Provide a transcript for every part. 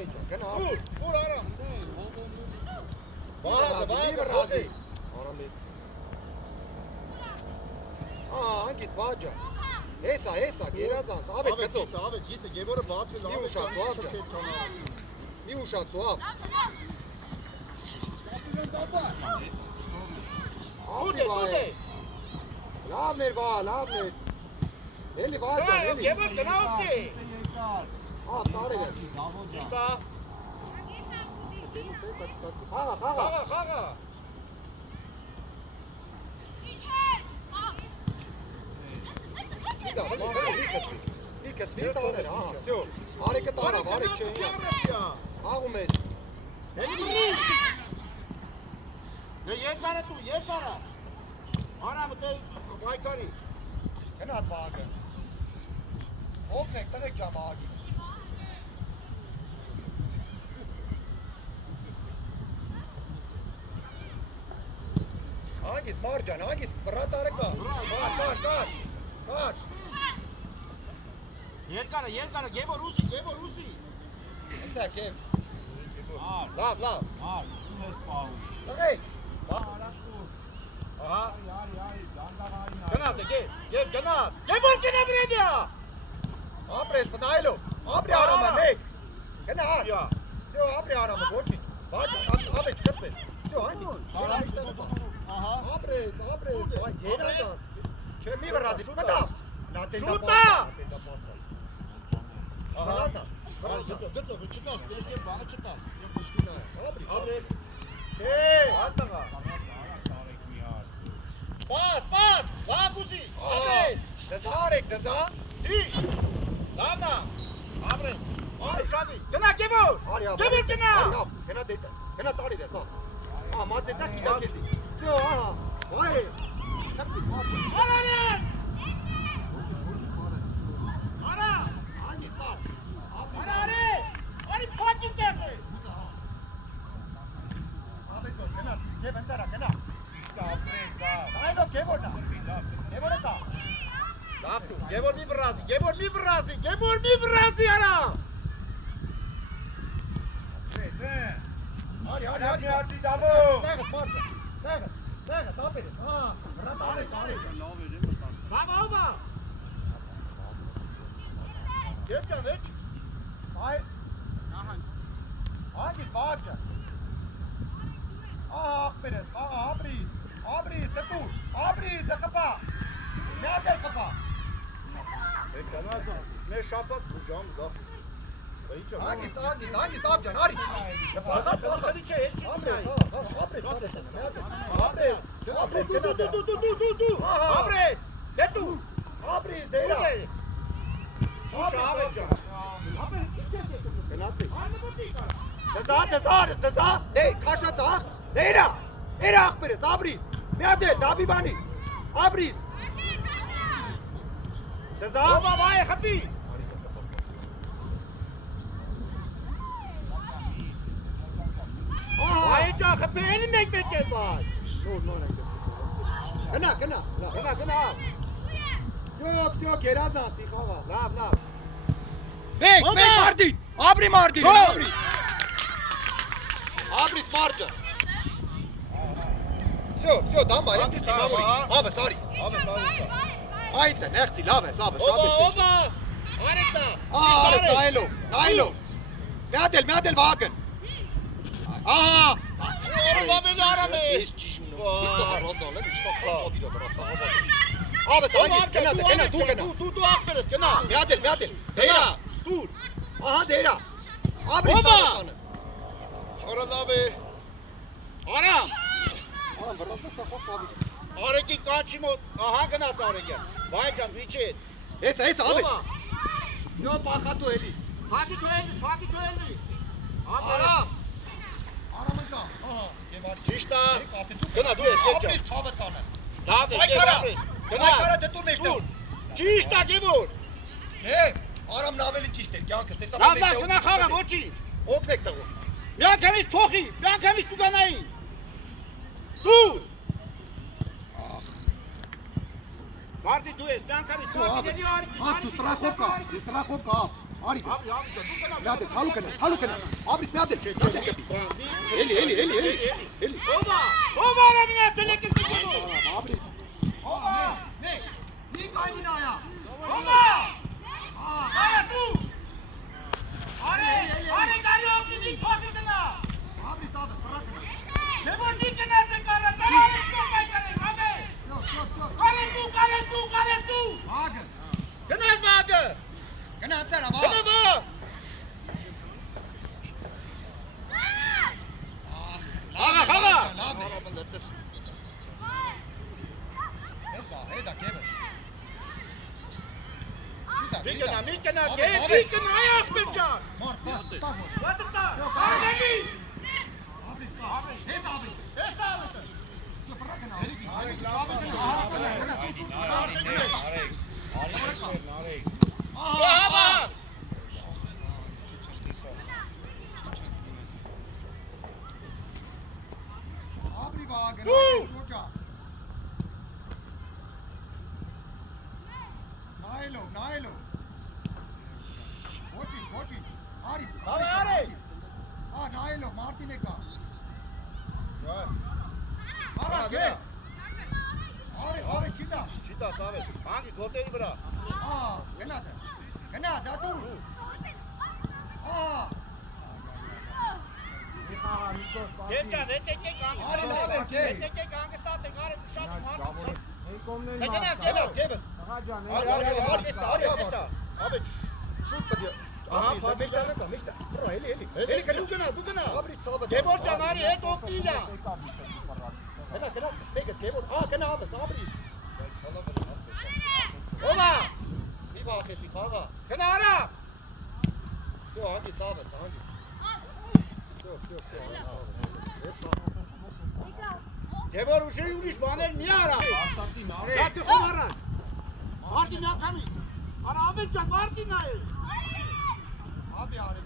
Այդա, գնա։ Ուր արա։ Վահը ռազի։ Արամի։ Անգիս վաջա։ Հեսա, գերազանց, ավետ գծով։ Ավետ գիծը, Գևորը բացվել Մի ուշացու ավջա։ Մի ուշացուավ։ Կապիրան դաբար։ Ուտե։ Լավն էր վա, լավն էր։ Էլի վաջա, էլի։ Գևոր գնա ուտե։ Տարել ես։ Իշտա։ Խաղա։ Լիքացվի տաներ, всё։ Արեկը տարավ, արեք չէ։ Աղում ես։ Երկարը դու, երկարը։ Արամը դե վայքարի։ Գնաց վաղը։ Օգնեք, տղեկ ջամ աղի։ Անգիս մարջան, անգիս վրատարը կա։ Կար։ Երկարը, Գևոր ուզի։ Հենց է կև։ Լավ։ Տղեկ։ Ահա։ Գնա, գնա։ Գևոր գնա վրեդյա։ Ապրես, նայլով, ապրի արամը, մեկ։ Գնա, всё, ապրի արամը, ոչինչ։ Բաճ, ավեց, կծվես։ Всё, անգիս։ Ահա։ Ապրես, այ գերազանց։ Չէ, մի վրազի, պտա։ Շուտա։ Ահա։ Գծով, չտաս, դեսկե բանը չտաս։ Ապրես։ Արտաղա։ Պաս, վագուզի, ապրես։ Դզա։ Լավնա, ապրես, շադի, գնա Գևոր, գնա։ Գնա տարի դես, մածետա կիդա կեսի։ Всё, վայ, կացվի, մարդ։ Արի փակին տեղը։ Ավետո, գնաց, եվ ընցարա, գնա։ Իշտա ապրես, լավ։ Այդով Գևորնա։ Գևորը կա։ Լավ դու, Գևոր մի վրազի արա։ Արի, Ատի դավո։ տեղը, տապեր ես, վրա տարեք։ Բաբա։ Գևջան, Այ, անգիս բաղջա։ Աղբեր ես, ապրիս, դտու, դը խպա, միատ էլ խպա։ մեր շապատ բուջամ գա։ Անգիս, տապջան, արի։ Պախալի չէ, հետ չի Ապրես, դու։ ապրիս, դերա։ Ուշ ավեջան։ Գնացի։ Դզա, քաշած աղ, դերա աղբերես, ապրիս, միատ էլ, դաբի բանի, ապրիս։ Դզա։ Ովա վայ խպի։ Այջա խպի էլի մեկ է վայ։ Նոր ենք ես։ Գնա։ Всё, գերազանց, տիխաղա։ Լավ։ Մեկ մարդին, ապրի մարդին, ապրիս մարդը։ Всё, դամբա, ես դիս տիմավորի, ավես, արի։ Այդ է, նեղցի, լավ ես, ավես, Ովա, արետա։ Արես, նայլով, միատ էլ վագն։ Ահա, Լավելի արամ է։ ես ճիժունը, ես տղա ռոզնալ եմ, իչսա խաղավիրը բրապ, ավես, անգիս, գնա, դու գնա։ Դու աղբերես, գնա։ Միատ էլ, դերա, դուր, ահա դերա, ապրիս ծավականը։ Արա լավ է։ Արամ։ վրազնա սախավ խավիր։ Արեկի կանչի մոտ, ահա գնաց արեկը։ Վայ ջան, վիչի հետ։ Հեսա, ավես։ Всё, պախատու էլի։ Փակի դու էլի։ Արամ։ Արամը կա, ահա, եւ արի։ Ճիշտ է։ Գնա դու ես, գերջա։ Ապրիս ցավը տանը։ Լավ է, ապրես։ Գնա։ Այքարա դտու մեջտեղ։ Ճիշտ է, Գևոր։ Արամն ավելի ճիշտ էր, կյանքս, տեսա Լավ, գնա խաղա, ոչինչ։ Օգնեք տղու։ Միանգամից փոխի, միանգամից դու գնայի։ Դու։ Վարդի դու ես, միանգամից փոխի, դերի արի։ Ախ, դու ստրախովկա, Արի։ Abi duk kana. Հատը, հալու կնա։ Ապրիս մի հատ։ Էլի։ Ova ara minetse lekil tutuyor. Ապրիս։ Ova. Ne? Մի կայնին այա։ Ova. Ara tu. Are gari opni thokdna. Ապրիս ավը, սրացը։ Debo nikna te kara. Tamam isko kay kare. Abe. Çox. Kare tu. Ագը։ Gnas bagı. Գնացար ավա։ Gna va. Xağa. Էսա, հետա կևս։ Mikna Mikna ayak becan. Մարդ, տա։ Vatata. Aragani. Ապրիս կա։ Ես ապրիս։ Hesa abi. Baba. Ապրի վագը, ճոճա։ Նայելով։ Ոչի։ Արի։ Նայելով, Մարտին եկա։ Արա, գե։ Արի, չիտա։ Çita Samet. Hangi goteli bırak? Գնա, դա դու։ Gemcan etek hangi? Ari lave ke. Etek hangi state gare uşak var. Կևս։ Արի, Abi, şut badiyor. Aha, meşte. Bro, eli. Du gına. Ապրիս ցավը։ Geborcan ari et oktiyle. Գնա, մեգը դեվոր։ Գնա, ապրիս։ Ova. Մի բախեցի խաղա։ Gına ara. Всё, հանգիստ ավես։ Всё. Gebor uşu uriş baner niye ara? Yatı kumara. Martin ya kami. Ara abi can Martin ay. Abi արի։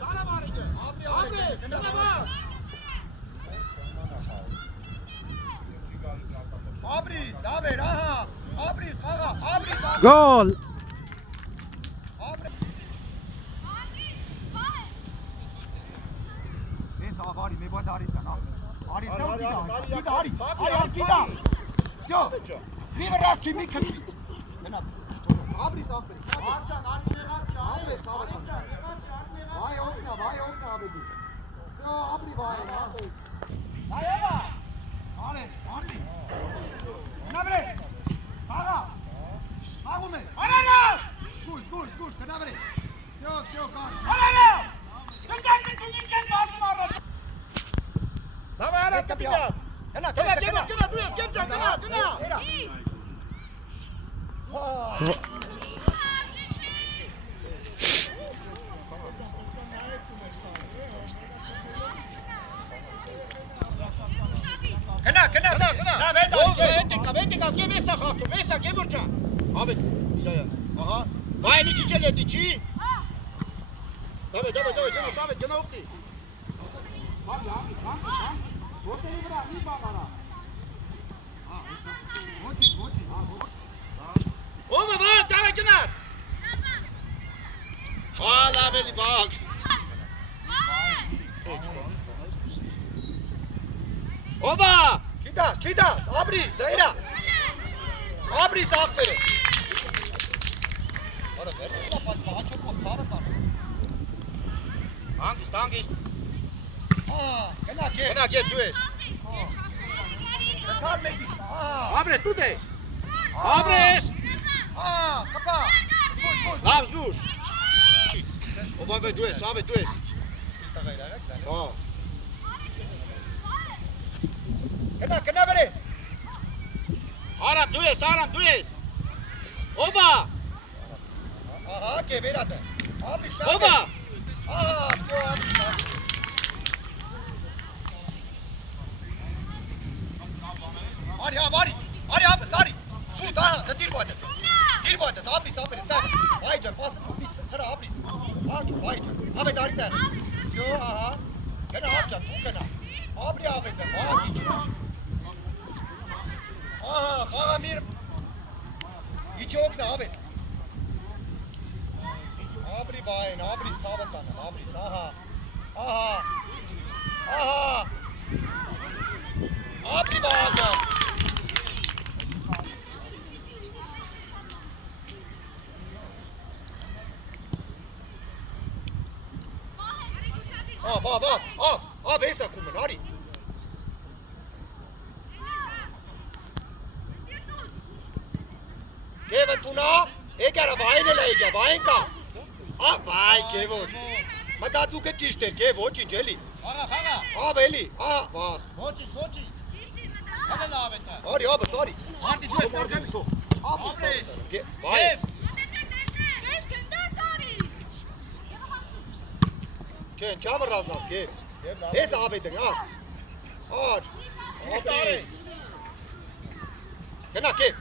Dara bari gel. Abi. Gına bak. Ապրիս, դավեր, ահա։ Ապրիս, խաղա, ապրիս։ Goal! Ես ավարի, մի բան արիսան, արիս դու Ari. գիտա։ Всё, մի վրաստի մի քցի։ Գնա։ Ապրիս։ Arcan ari negat ya. Arcan negat ya. Vay okna abedi։ Всё, ապրի վայ։ Ayeva. Արի։ Գնա վրե։ Խաղա։ Խաղում է։ Arana. Սկուր, գնա վրե։ Всё, կար։ Arana. Gıcak basın ara. Tamam ara kapitan. Գնա, Gına duyuyoruz Gemcan gına. Գնա։ Vetika, gdje Vesa haftu? Vesa, Geborča. Abi, aha. Gajni kičeleti, či? Dave, Samet, gdje ukti? Abi. Sote ibra, mi bagara. Ոչի։ Ome bak, dave gınat. Hala beni bak. Oba! Չիտաս, ապրիս, դա իրա։ Ապրիս ախպերը։ Արա, վերջը հաչոքով ցավը տան։ Hangist. Գնա, կե։ Gına gel duyes. Կար մեկի։ Abres, tu te. Abres. Կպա։ Lav zguš. Oba be duyes, abi duyes. Oh. Գնա վրե։ Aram duyes. Oba! Ահա, կե վերատը։ Ապրիս։ Oba! Всё, ապրիս։ Արի, ապրիս, արի։ Շուտ, ահա, դա դիր բոյդը, ապրիս, դա։ Բայջան, պասը դուպից, ծրա ապրիս։ Բայջան, ավետ արի դա։ Всё, ահա։ Գնա, ապջան, դու գնա։ Ապրի ավետը, բաղիչ։ Խաղամիր։ Իչի օգնա, ավետ։ Abri bain, abri savatan, abri. Aha. Abri baga. Af, esa kumen, hadi. Kevin tuna, ek ara vaine lege, vain ka. Vai, Kevin. Matazu ke çiştir, Kev, o çinceli. Aga. Veli, va. Mochi. Hadi la abeta. Abi, sorry. Hadi dur, portem tu. Abi, vai. Kev. Ken, çabır raznas, Kev. Esa abi de, ha. Abi. Kena, Kev.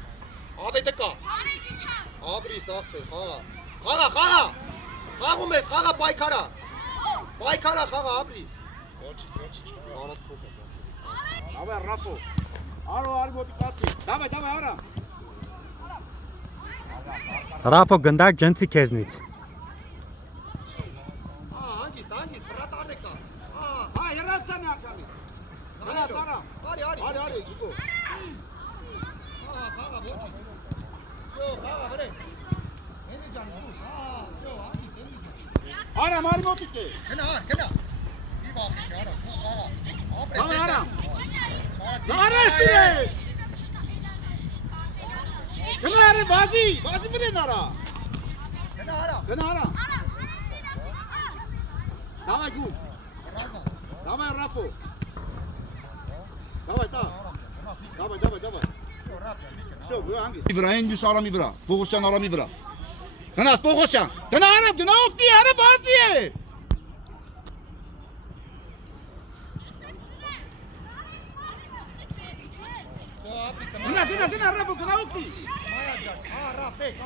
Abi de ka. Abi, sahter, xağa. Xağumez, xağa baykara. Baykara, xağa, abris. Mochi. Arat poka. Давай, Рафо. Alo, մոտիկացի։ Давай, արա։ Ռափո գնդա ջնցի քեզնից։ Հանգիստ, բրատ արնեկա։ Երացա մի անգամի։ Արա։ Արի, գիտո։ Խաղա, ոչի։ Խաղա, վրե։ Հենի ջան, ուշ, հանգիստ, հենի ջան։ Արա, մարի մոտիկ է։ Գնա։ Մի բախի, արա, խաղա։ Давай, արա։ Զարեշտիրես։ Գնա արի, բազի բրեն արա։ Գնա արա։ Давай, գու։ Давай, Рафо։ Давай, տա։ Давай։ Всё, вы անգի։ Վրա են դուս արամի վրա։ Պողոսյան արամի վրա։ Գնաս Պողոսյան։ Գնա արա, գնա օգտի, արա բազի է։ Գնա, Рафо, գնա օգտի։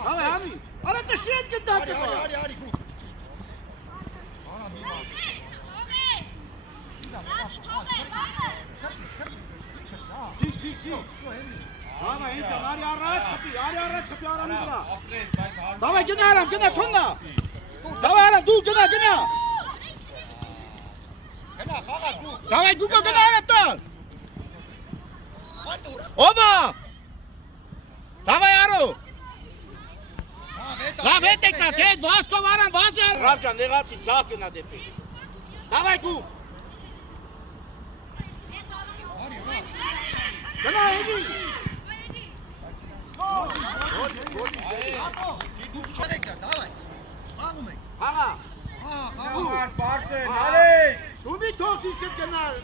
Давай, ամի։ Արա տշիտ գտա։ Արի, գու։ Давай, ինտեղ, արի առաջ խպի արամի վրա։ Давай, գնա արամ, գնա քոննա։ Давай, արա, դու գնա։ Գնա, խաղա, գու։ Давай, գուկա գնա արա տար։ Ատուր։ Օվա։ Давай, արո։ Լավ հետ եկա, քեդ Վասկով արամ, Վասար։ Ռավջան, եղացի ցավ գնա դեպի։ Давай, գու։ Գնա, էլի։ Աղա։ Դու մի թող դիսկետ գնալ։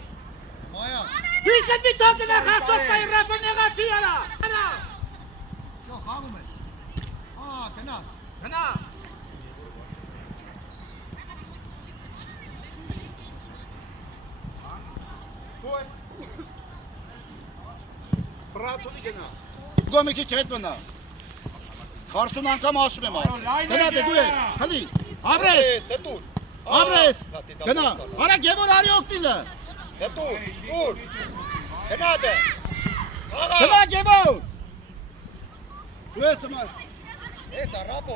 Դիսկետ մի թող գնա խաղթով կայի Ռաֆը նեղացի արա։ Գնա։ Պրատունի գնա։ Գոմի քիչ հետ մնա։ Խարսուն անգամ ասում եմ այ։ Գնա դե դու ես, խլի։ Աբրես, դուր։ Աբրես։ Գնա։ Արա գևոր արի օգտիլը։ Դուր։ Գնա դե։ Խաղա։ Գնա գևոր։ Դու ես մար։ Esa, Rapo.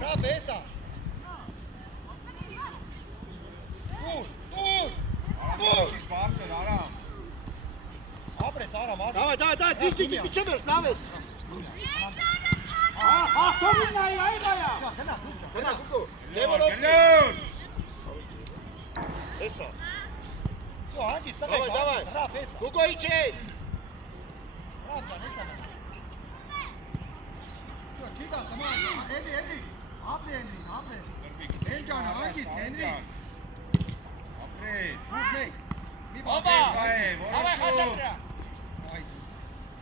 Rap, esa. Dur. Abres, aram. Давай, dik, biçe ver, naves. Hartolun nay, ay. Gena, Kuku. Gevor ok. Esa. Hangisi? Давай. Rap, esa. Kuku içe. Rap, esa. Çita, tamam. Henry. Abi. Henry, hangisi? Henry. Abres. Baba. Давай, kaçak buraya.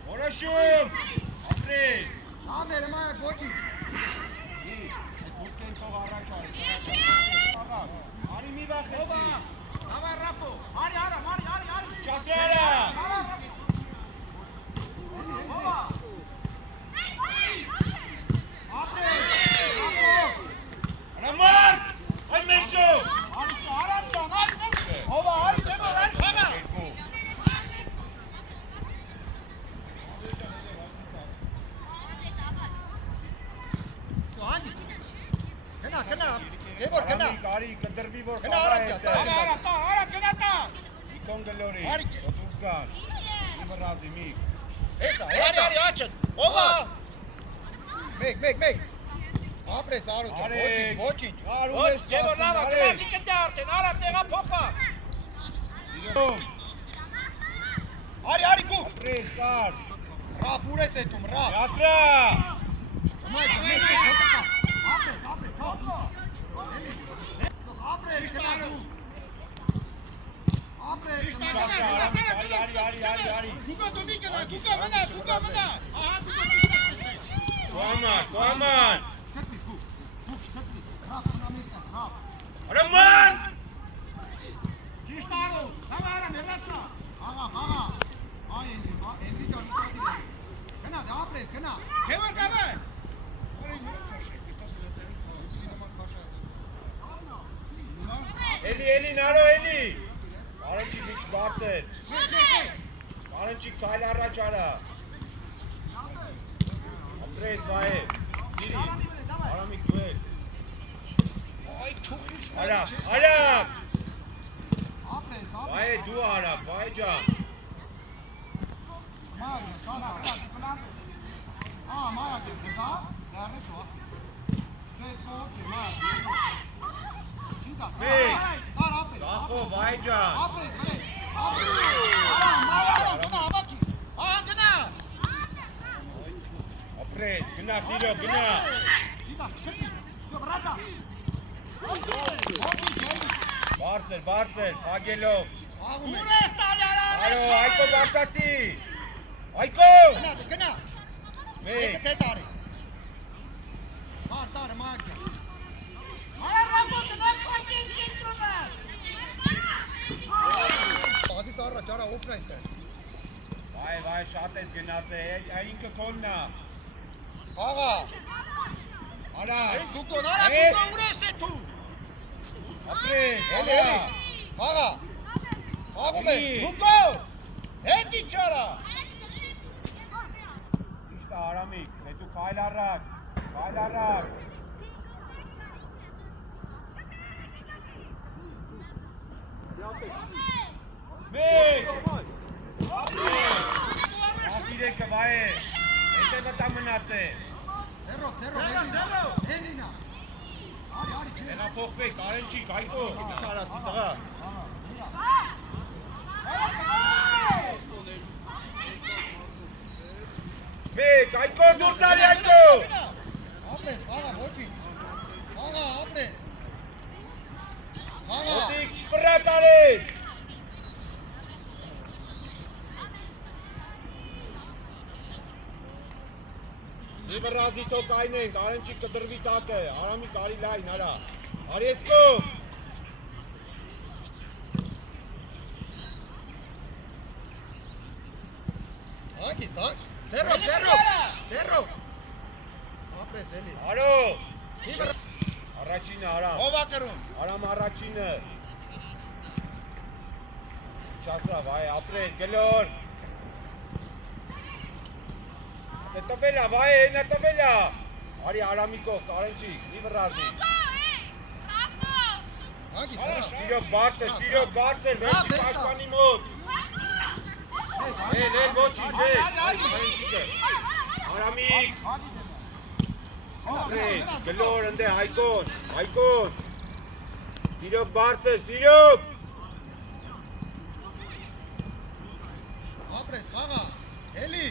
Uğraşım. Abres. Aferin ha, koçum. Ari mi bakhetsi. Давай, Рафо. Ari. Çasera. Baba. Ramar! Ay Meşo! Գնա։ Գևոր գնա։ Կարի կդրվի որ Գնա արա տա։ Արա գնա տա։ Իկոն գլորի։ Արի։ Դուս գան։ Իմ ռազի մի։ Հեսա, Արի հեսա։ արի աչը։ Ողա։ Մեկ։ Ապրես Արոջա, ոչինչ։ Ոչ, Գևոր լավա, գնացի կնդե արդեն, արա տեղա փոխա։ Արի գու։ Ապրես կաց։ Ռաֆ ուր ես էտում, ռաֆ։ Յասրա։ Արի։ Դուկա դումի գնա, դուկա մնա։ Ահա Կոման։ Արա մար։ Ճիշտ արու, հավարա մերացա։ Աղա։ Այ էնի ջան իքատի։ Գնա, դա ապրես, գնա։ Գևոր գավե։ Էլի նարո էլի։ Արենջի միջ բարձր։ Արենջի քայլ առաջ արա։ Ապրես վայե։ Սիրի։ Արամիկ դուել։ Այ չուխի։ Արա։ Ապրես։ Վայե դու արա, վայ ջան։ Մայա դեպքա, դարեցո։ Սախո վայ ջան։ Ապրես, գնա սիրո, գնա։ Բարձր, փագելով։ Արո, Այկո բարձացի։ Այկո։ Գնա։ Մեկ։ Տետարի։ Մարտարը մագը։ Բազի սառա ճարա օպրա իստե։ Վայ, շատ ես գնացել, այն ինքը կոննա։ Աղա։ Արա։ Դուկոն արա ուր ես դու։ Ապրես, Էլի։ Աղա։ Աղում է։ Դուկո։ Հետի ճարա։ Իշտա Արամիկ, հետու քայլ առաջ։ Մեկ։ Ասիրեկը վայ է։ Հետե վտա մնացե։ Ձերո։ Հենինա։ Արի։ Ենա փոխվեք, արենջիկ, Այկո։ Արացի տղա։ Մեկ, Այկո, դուրս արի Այկո։ Ապրես, աղա, ոչինչ։ Աղա, ապրես։ Աղա։ Ոտիկ չպրատ արես։ Իվը ռազի թոք այնենք, արենջիկ կդրվի տակը, Արամի կարի լայն, արա։ Արի եսկո։ Ակիս, տակ։ Ձերո։ Ապրես, էլի։ Արո։ Առաջինը, Արամ։ Ով ակրում։ Արամ առաջինը։ Չասրա, վայ, ապրես, գլոր։ Տվելա, վայ, հենա տվելա։ Արի Արամիկով, կարենջիկ, իվը ռազի։ Ակիս, Սիրոք բարձր, վերջի պաշտպանի մոտ։ Էլ, ոչինչ, կարենջիկը։ Արամիկ, ապրես, գլոր ընդե, Այկոն։ Սիրոք բարձր, Ապրես, աղա, էլի։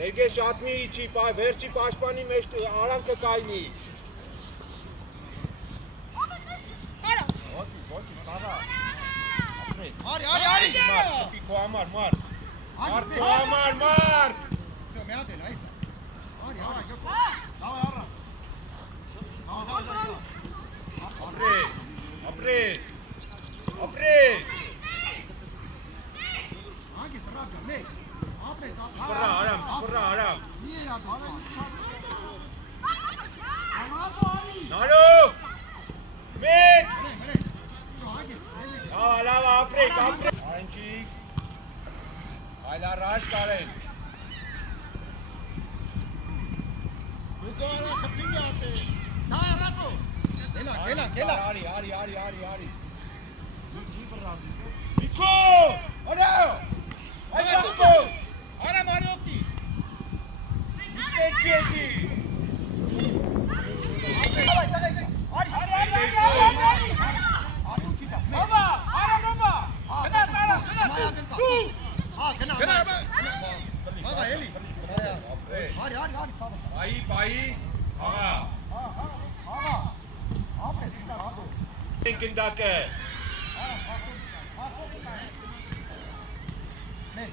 Ներգե շատ մի իչի, վերջի պաշպանի մեջ արան կկայնի։ Ոչինչ, տաղա։ Ապրես։ Արի։ Տուպի քո համար, մարդ։ Մարդ քո համար, մարդ։ Всё, մի հատ էլ, այստա։ Արի։ Ապրես։ Ակիս, ռազա, մեկ։ Ապրես, Չպրա, Արամ։ Նարո։ Մեկ։ Լավա, ապրեք։ Արենջիկ։ Այլ առաջ կարեն։ Դորա քփինի ատե։ Դա ռաֆո։ Գելա։ Արի։ Դու ջի բրազի։ Նիկո! Արա! Այ Նիկո! Արա Մարիոտի։ Իստեչետի։ Նոմա, արա նոմա։ Աղա էլի։ Արի, ցավը։ Պայի, աղա։ Աղա։ Ապրես, աղա։ Գնդակը։ Մեկ։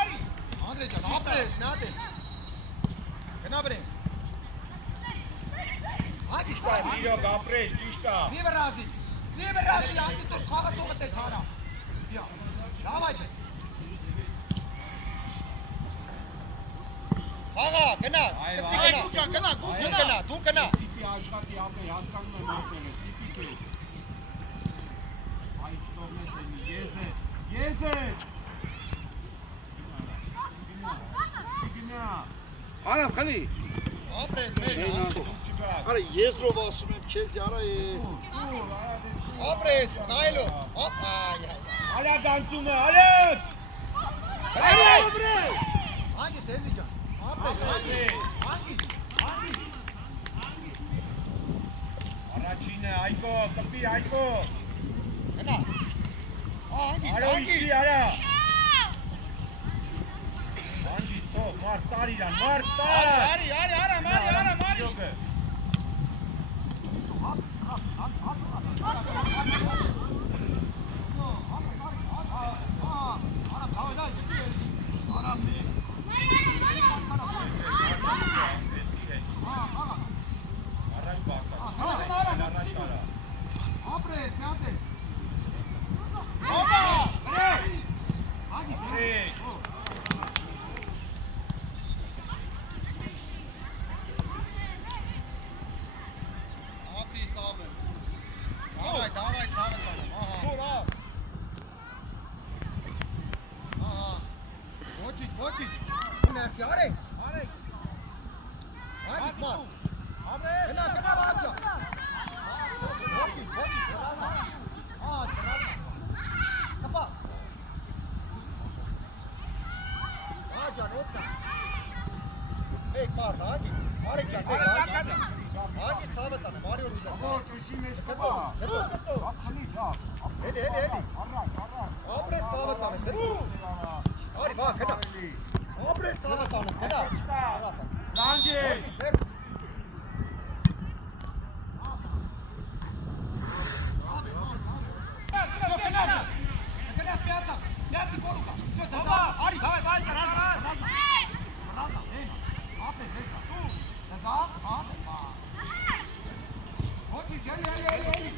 Արի։ Անդրե ջան, ապրես, նատե։ Գնա բրե։ Ագիշ տա։ Իրոք ապրես, ճիշտ է։ Մի վրազի, ագիշ տա, խաղը տողը տել թարա։ Դիա, լավայդե։ Աղա, գնա։ Դու գնա։ Տիպի աշխատի ապրել, հասկանում եմ ապրել, տիպիկ է։ Այ չտողնես էլի, եզ է։ Արա, խլի։ Ապրես, մեր։ Արա, ես ռով ասում եմ քեզ, արա է։ Ապրես, նայլո։ Արա դանցում է, արեք։ Ագիշ էլի ջան։ Ապրես, ագիշ։ Առաջինը, Այկո, կպի, Այկո։ Գնա։ Արոյիշի, արա։ Անգիս, թող, մարդ տար իրան, մարդ տար։ Արի, մարի։ Առաջ բացած։ Ապրես, նատե։ Հոպա, Ապրես։ Ապրես, ավես։ Դավայ, ցավը ցանեմ, ահա։ Դորա։ Ահա։ Ոչինչ։ Ներքի արեք։ Ագիշ, մար։ Գնա, վաճա։ Ոչինչ։ Դրամա։ Կապա։ Աջան, օգնա։ Մեկ մարդ, ագիշ։ Արեք ջան, մեկ ագիշ։ Ագիշ ցավը տանը, Մարիո ռուզա։ ճշի մեջ կպա։ Գետո։ Ախնի, ջա։ Էլի։ Առաջ։ Ապրես ցավը տանը, գետո։ Արի, վա, գնա։ Ապրես ցավը տանը, գնա։ Լանգի։ Գնաս պիացա, պիացի կորուկա։ Հոպա, արի, վայ, Ապրես, հեսա։ Դզա, հա։ Ոչինչ, էլի։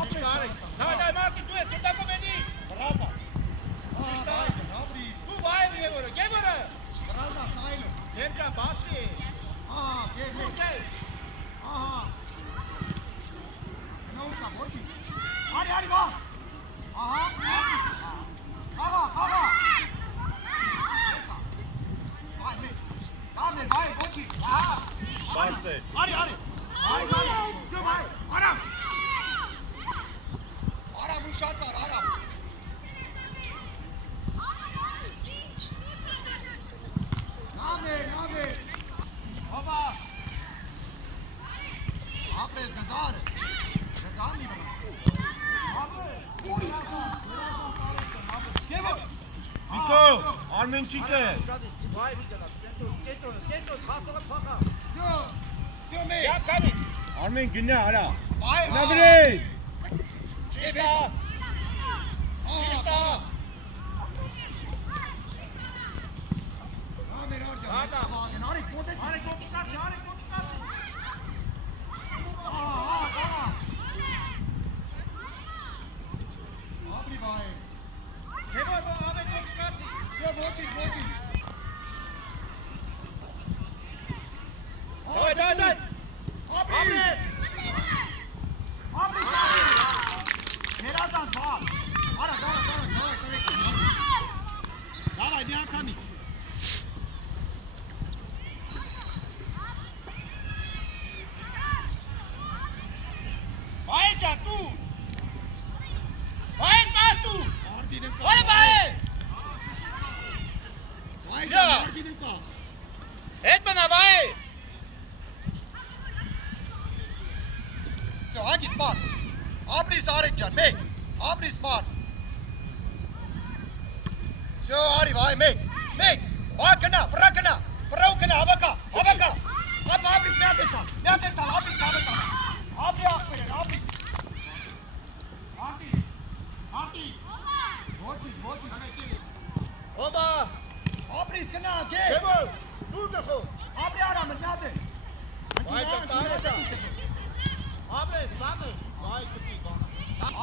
Ապրես, արի։ Դայ, մարտի դու ես, կետա կոմեդի։ Բրազաս։ Ճիշտ է։ Ապրիս։ Դու վայ միևորը, գևորը։ Բրազաս, նայլո։ Դեմ ջան, բացի։ Ահա, գեր։ Okay. Ահա։ Նոուկա, ոչինչ։ Արի, վա։ Ահա, խաղա։ Վայ, ոչինչ։ Ահա։ Բարձր։ Արի։ Արա, մուշացար, արա։ Նավե։ Հոպա։ Ապրես, գզարը։ Գզարնի վրա։ Նիկո, Արմենչիկը։ Վայ, վիճանա, կետո, խասողը փախա։ Ձյո մեկ։ Յա քանի։ Արմեն գնա, արա։ Բայ, Նա բրես։ Ճիշտ է։ Արի, կոտե։ Արի կոմիսացի։ Ապրի բայ։ Հեվո, ավե կոմիսացի։ Ձյո ոչինչ։ Դայ։ Ապրես։ Ներազանց, վա։ Արա, դարը, ծրեք։ Դավայ, մի անգամի։ Aycan dur. Vay bas dur. Mardin'in ka. Vay vay. Aycan Ya. Mardin'in ka. Et bana vay. So, hangi smart. Abris Arifcan, make. Abris smart. So, Arif, ay, make. Make. Vakana, Frakana. Frakana, Avaka. Avaka. Ab Abris ne adetal. Ne adetal, Abris adetal. Abri akpere, Abris. Marti. Marti. Watch. Oba. Abris kana, gel. Kebol. Dur dekho. Abri ara, ne ade. Vay takara. Abres bana. Vay kutu bana.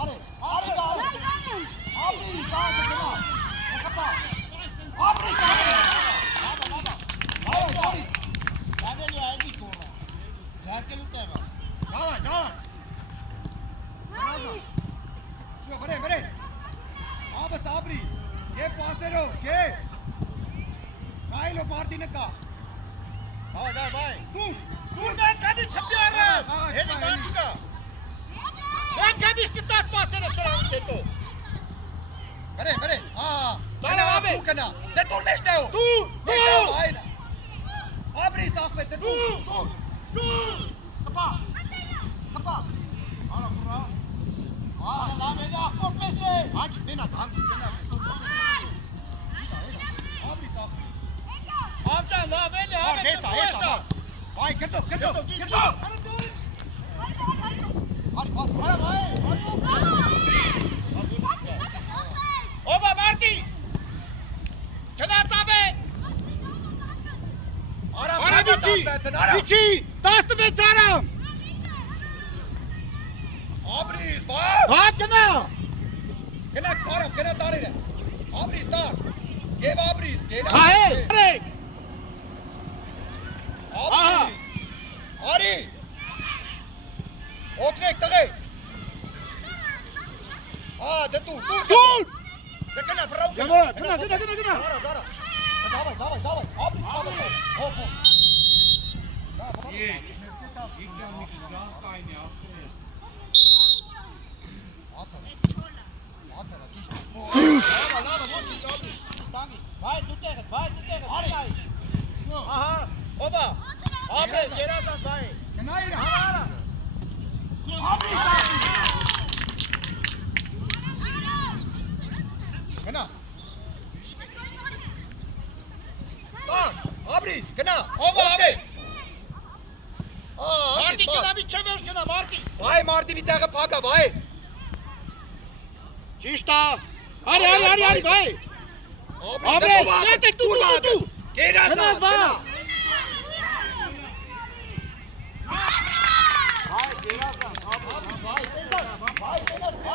Arif. Arif. Abris sağda kana. Kapa. Abris sağda. Arif. Hadi ya hadi kona. Zaten utayma. Давай, давай. Все, бери. Абас Абрис. Ye pasero, ke. Kailo Martineka. Hadi vay. Buradan kadis yapıyorum. Hadi başka. Ben kadis kitas pasene sıram seto. Beri. Ha. Sana abi. Tu kana. Te dur meşte o. Tu. Ayna. Abris affet. Dur. Kapa. Ana kura. Ana la beni akbok mese. Hangi bena. Abris affet. Amcan la beni Var, abi. gesa. Vay, getir. Hadi pas. Oba Marti. Kenar sabit. Ara bici. Dastı ben saram. Abris, var. Ha kana. Kena karam, kena talines. Abris tar. Gev Abris. Ha hey. Abris. Ari. Otrek tage. Ha, de tu. Dur. De kena frau. Kena. Dara. Давай. Abris çabuk. Hop. İyi. İlk güzel kaynağı. Atsana, kiş. Lava, moči Abris. Stani. Vai, tu tega. Ari. Aha. Oba. Abris, gerasan vai. Kena ira. Ara. Abris. Kena. Bak, Abris, kena. Oba abi. Ha, Marti Abris, kana bak. bir çeviş kana Marti. Vay Martin'i tege paga, vay. Çişta. Hadi vai. Abris, Abris, nerede? Tu. Kena Kena sağ, va. kena. Vai, gerasan. Vay, kena sağ.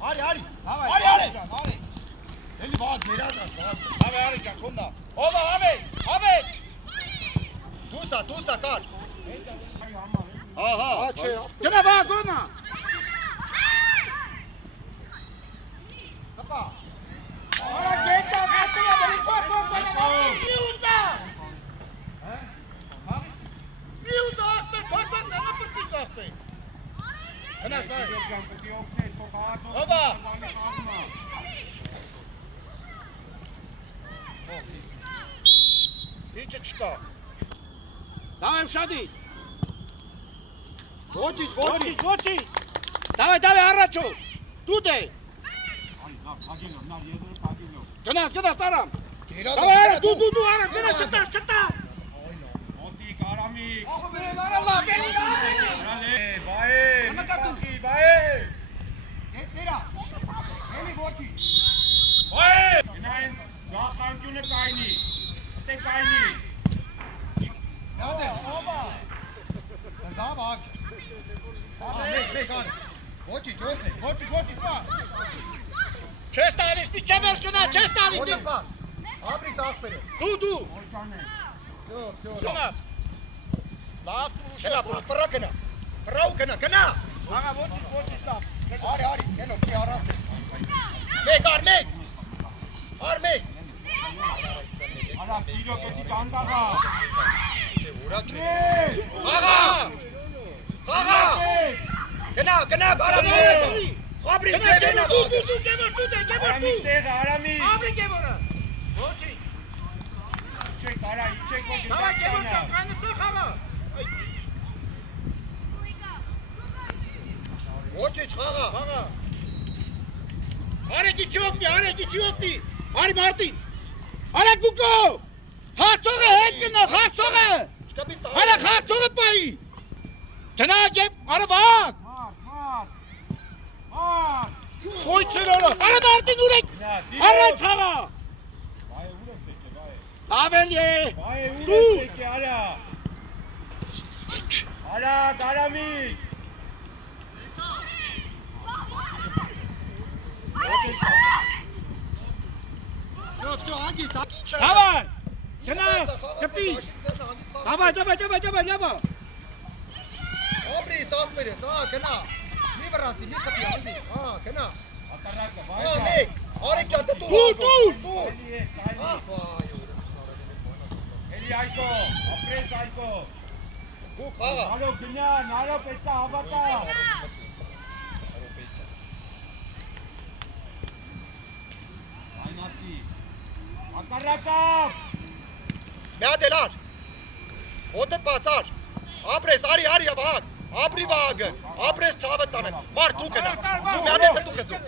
Hadi. Hadi. Eli bak, kena sağ. Abi arayacak kunda. Oba abi. Tusa, kar. Aha. Aç ya. Kena va kona. Kapa. Ara genç atıyor beni kork sana. Miuza. Miuza atma korkma sana pırtık atma. Kena say. Oba. Idzie czka. Dałem szady. Wrócić. Dawaj, Arraczu. Tutaj. Gönaz, saram. Kena Dawaj, Arra, tu, Arra. Gönaz, çıta. Otik, aramik. Allah, beni Arale, bae. Nikaki, bae. Tera. Eli boçi. Bae. Nein, da kannst du ne kaini. Te kaini. Nerede? Kaza bak. Mek, hadi. Boçi, Boçi, spa. Čestali, čemer škana, čestali ti. Odem pas. Abris affere. Tu. Все. Şuna. Laf tu Kena, Frakana. Fraukana, kena. Aga, voči, laf. Hadi, keno, ki arası. Mek. Ar mek. Արա տիրո կետի կանդաղա։ Չէ, ուրա չէ։ Խաղա։ Խաղա։ Գնա, Արամի։ Խաբրի դերենա։ Դու Գևոր։ Արամի տեղ, Արամի։ Աբրի Գևորը։ Ոչի։ Իչեք, արա, իչեք որ Давай Գևոր ջան, կանցը խաղա։ Ոչի խաղա։ Խաղա։ Արեգի չօգնի։ Արի Մարտին։ Արա գուկո։ Խաղցողը հետ գնա, խաղցողը։ Շկապից տա։ Արա խաղցողը պայի։ Գնա ջեփ, արա վակ։ Խոյցելորը։ Արա Մարտին ուրեք։ Արա ցավա։ Բայ ուրես եկե, բայ։ Ավելի է։ Բայ ուրես եկե, արա։ Արա, Արամի։ Всё, անգիստ։ Давай. Գնա, կպի։ Давай, լավա։ Ապրիս, ախպերես, գնա։ Մի վրասի, մի խփի, անգիստ, գնա։ Ատարակը, բայ։ Մեկ, Արեգ ջան, դու։ Դու։ Էլի այկո, ապրես այկո։ Դու խաղա։ Նարո գնա, նարո պեսկա հավատա։ Այնացի։ Ատարակը։ Մի հատ էլ ար։ Ոտդ բացար։ Ապրես, արի վաղ։ Ապրի վաղը։ Ապրես ցավը տանեմ։ Մարդ դու գնա։ Դու մի հատ էլ դու գծու։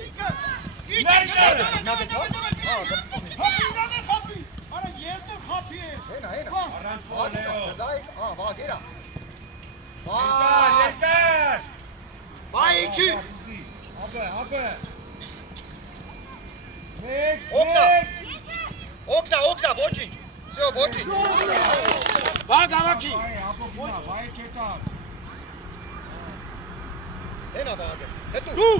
Խապի։ Արա ես եմ խապի։ Հենա։ Առանց փոլ, Լեո։ Վաղ երա։ Երկար։ Բայ ինչի։ Աբե։ Մեկ, Օգնա։ մեկ։ Օգնա, ոչինչ։ Всё, ոչինչ։ Վակ ավակի։ Բայ, աբո գնա, բայ չեկար։ Հենա վաղը։ Հետո։ Դու։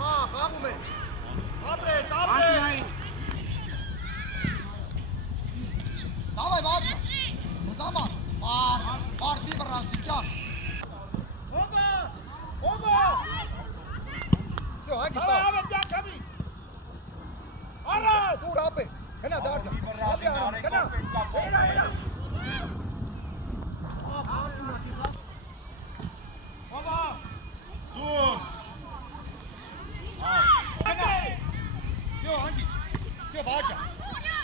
Խաղում է։ Ապրես։ Давай, վաղը։ Մզամա։ Մար մի վրասի ջան։ Օգա։ Всё, անգիստ։ Ավա դակամի։ Արա։ Դուր ապե։ Հենա դարձա։ Գնա։ Ավա։ Դու։ Всё, անգիստ։ Всё, վաղը։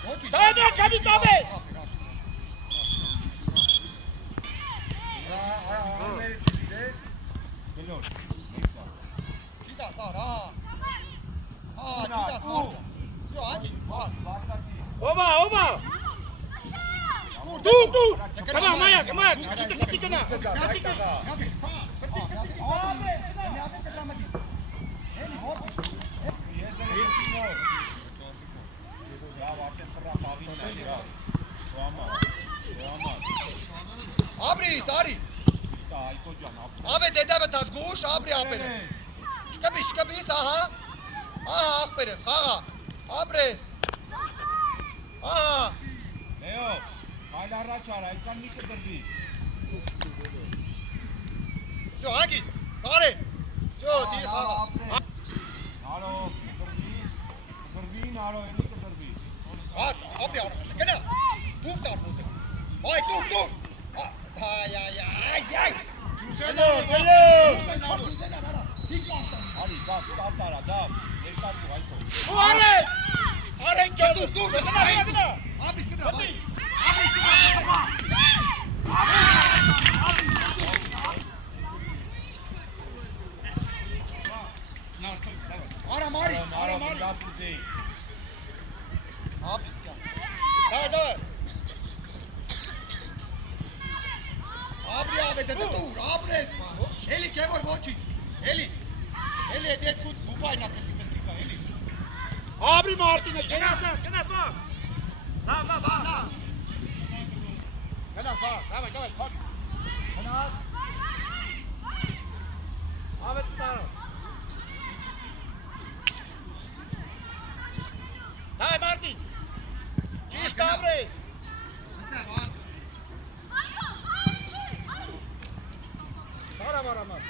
Ոչինչ։ Դայնա չամի տամե։ Գլոր։ Չիտա սար, չիտա սար։ Всё, անգիստ։ Օմա։ Դու։ Կամա, մայա, գիտի գնա։ Ապրիս, արի։ Ավե դեդավը տազգուշ, ապրի ապերը։ Շկպիս, ահա, ախպերես, խաղա, ապրես։ Լեո, այլ առաջ արա, այդքան մի կդրվի։ Всё, անգիստ, կարեն։ Всё, դիր խաղա։ Նարո, կդրվի, նարո, էլի կդրվի։ Ապրի արը, գնա, դուք տար մոտը։ Բայ, դուք։ Այ։ Արի, դավ, տարտարա, դավ, երկար դու այդքո։ Ու արեն։ Արեն ջան, դու գնա։ Ապրիս գնա, բայ։ Արա մարի։ Դավ սուտեի։ Ապրիս գա։ Давай։ Ապրի ավե դե դուր, ապրես։ Էլի կեվոր ոչինչ։ Էլի դեդ կուտ բուբայնա կծիցեն կիկա, էլի։ Աբրի Մարտինը, գնա։ Վա։ Գնա, давай, փակ։ Գնաս։ Ավե տարո։ Давай, Մարտին։ Ճիշտ ապրես։ Բարամար։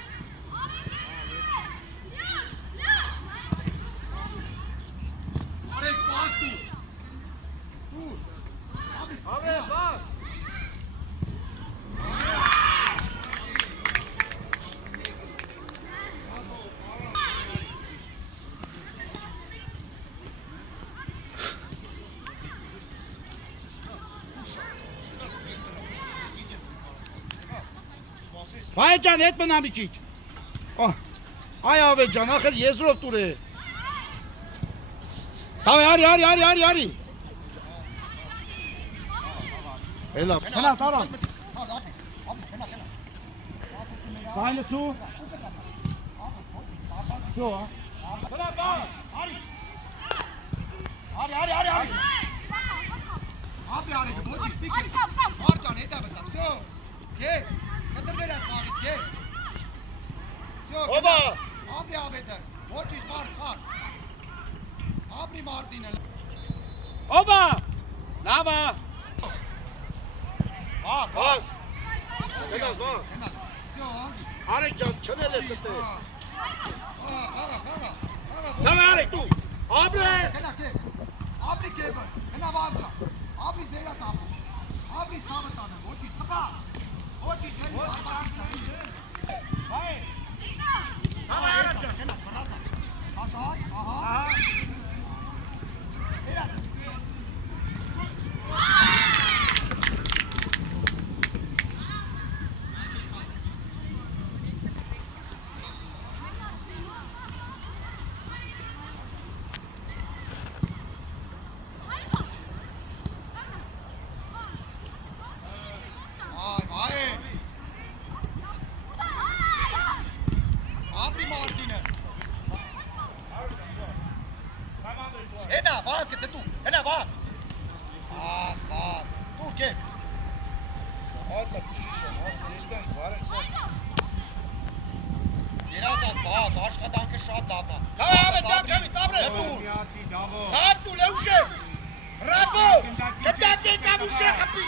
Վայ ջան, հետ մնա մի քիչ։ Այ ավե ջան, ախր եզրով տուր է։ Դավե, արի։ Էլա, քնա տարան։ Բայնը ցու։ Ցու, հա։ Քնա տար, արի։ Արի։ Ապի արի, ոչի, պիկի։ Մարջան, հետա վտա, всё։ Գե, կտրվել ես մաղից, գե։ Всё։ Ովա։ Ապի ավետը, ոչի մարդ խար։ Ապի մարդինը։ Ովա։ Լավա։ Վաղ։ Գնաս, վաղ։ Всё, անգի։ Արի ջան, չնել ես ստե։ Աղա։ Դավե արի դու։ Աբրես։ Գնա գե։ Ապի գեբը, գնա վաղջա։ Ապի ձերա տապ։ Ապի ցավը տանը, ոչի, թփա։ Ոչի, ջեն։ Բայ։ Դավե արա ջան, գնա, բռնա։ Ահա։ Էրա։ Vay. Ապի մարդինը։ Հետա, վաղ կտե դու, հենա վաղ։ Վաղ, դու գե։ Ակա ճիշտ, ես բարեն սես։ Երազած վաղ, աշխատանքը շատ լավն է։ Դավե ավե դակամի տաբրե։ Միացի դավո։ Քարտու լեուշե։ Ռաֆո, կտակե կամուշե խփի։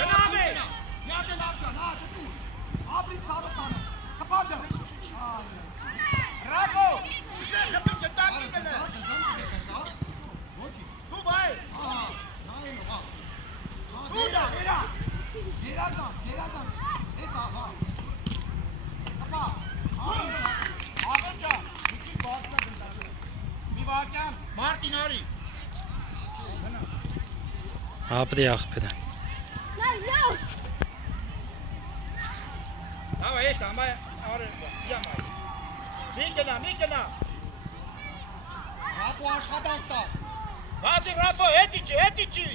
Գնավե։ Յադե լավ ջան, հա դու։ Ապի ցավը տանը։ Խփանջա։ Ռաֆո, ուշե խփի կտակի կնե։ Ոչի։ Դու բայ։ Ահա, նայելով վաղ։ Դու դա, էրա։ Երազած, էս ահա։ Ապա, Աղջա, մի քիչ բարձր դու։ Մի վարքյան, Մարտին արի։ Ապրի աղբերը։ Դավա ես ամայ արեն, յամայ։ Զին գնա, մի գնա։ Ռապո աշխատանք տա։ Վազի Ռաֆո, հետի չի։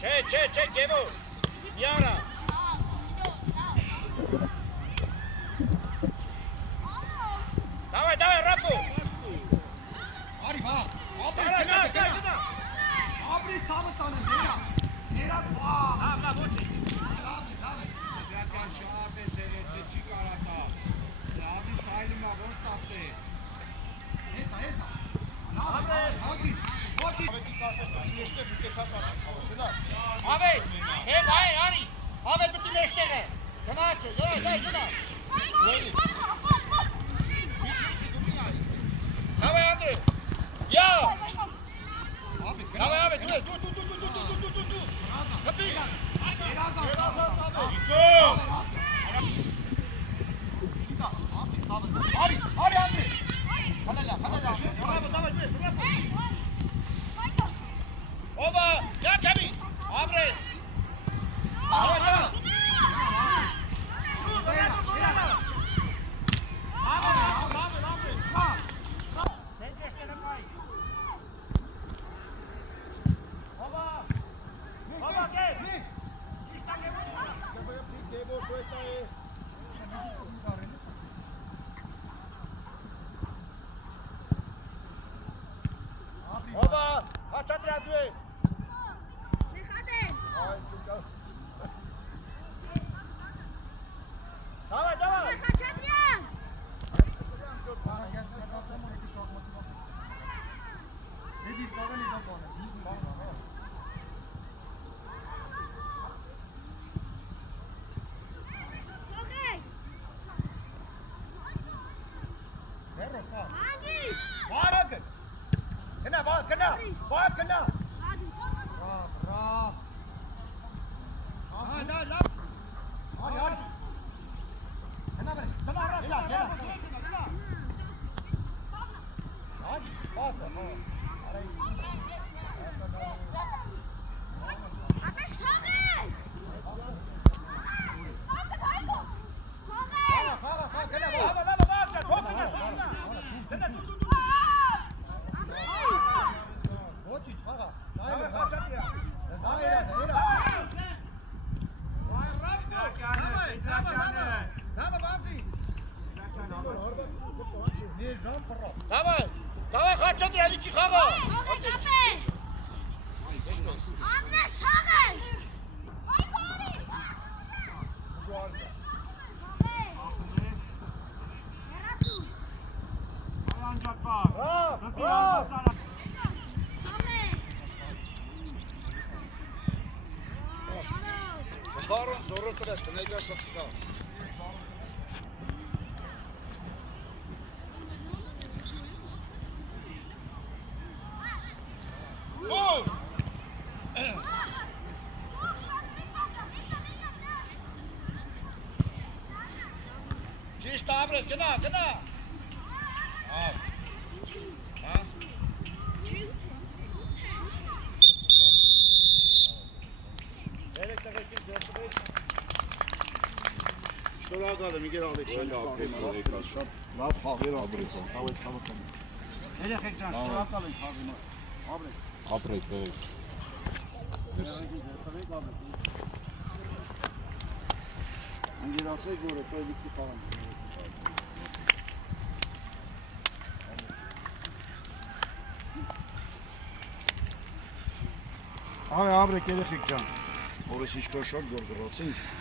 Չէ, գևո։ Յարա։ Դավայ, Ռաֆո։ Արի վաղ։ Ապի Գնա։ Ապի ցավը տանը, երազ վաղ։ Լավ, ոչի։ Դրական շատ է սերեցը չի կարատա։ Լավի ֆայլի մա ոնց տապտե։ Էսա։ Լավ, ոչի։ Ավետի կասես դու մեջտեղ դու կեցած աչք խավես, հլա։ Ավետ, հեվ այ արի։ Ավետ մտի մեջտեղ է։ Գնա, գնա։ Միջի դու մի արի։ Ավե Անդրե։ Յա։ Ապի Ավե, դու։ Հպի։ երազած Ավե։ Արի Անդրե։ Խանալա։ Դավայ դու ես, Ռաֆո։ Ովա, յա կամի։ Աբրես։ Ավե։ Ովա, հաճատրյա դու ես։ Դավայ։ Գնա։ Բրավ։ Արի։ Գնա բրե։ Գնա Ռաֆա։ Այ, պասը, հա։ Արի։ Ներժան պռավ։ Давай, давай խաչատի ալիչի խաղա։ Անդրես հաղեր։ Այ գորի։ Բարոն զորը տվես կնայդաշ սատկա։ Գոլ։ Ճիշտ ապրես, գնա։ Ավ։ Հա։ Երեք տղեկին դեպրեց։ Շնորհակալ եմ Իգեր Ալեքսյանը, շատ լավ խաղեր ապրեց։ Ավելի ցավոք։ Երեք ջան, շնորհակալ եմ խաղին։ Ապրեք։ Ապրեք, բերեք։ Անգերացեք որը պայլիկի խաղան։ Այ ապրեք երեխեք ջան։ Օրս ինչ-որ շատ գործ գրացինք։